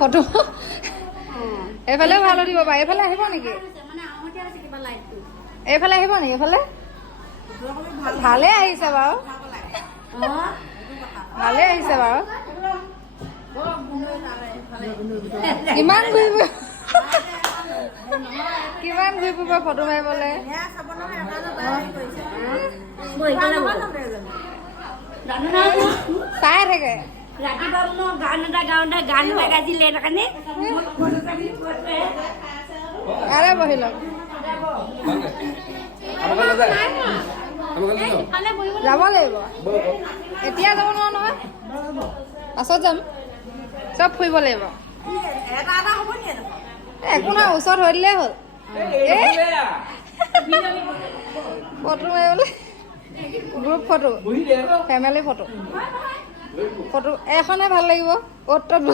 photo এইফালেও ভাল দিব পাৰে এইফালে আহিব নেকি এইফালে আহিব নেকি এইফালে ভালে আহিছে বাৰু ভালে আহিছে বাৰু কিমান ঘূৰিব কিমান ঘূৰি ফুৰিব ফটো মাৰিবলৈ চাই থাকে ৰাতিপুৱা মই গান এটা গাইছিলে কাৰণে আৰে বহি লওক যাব লাগিব এতিয়া যাব নোৱাৰো নহয় পাছত যাম চব ফুৰিব লাগিব একো নহয় ওচৰত হৈ দিলেই হ'ল ফটো মাৰিবলৈ group photo family photo photo এখনে ভাল লাগিব অ'ত ত'ত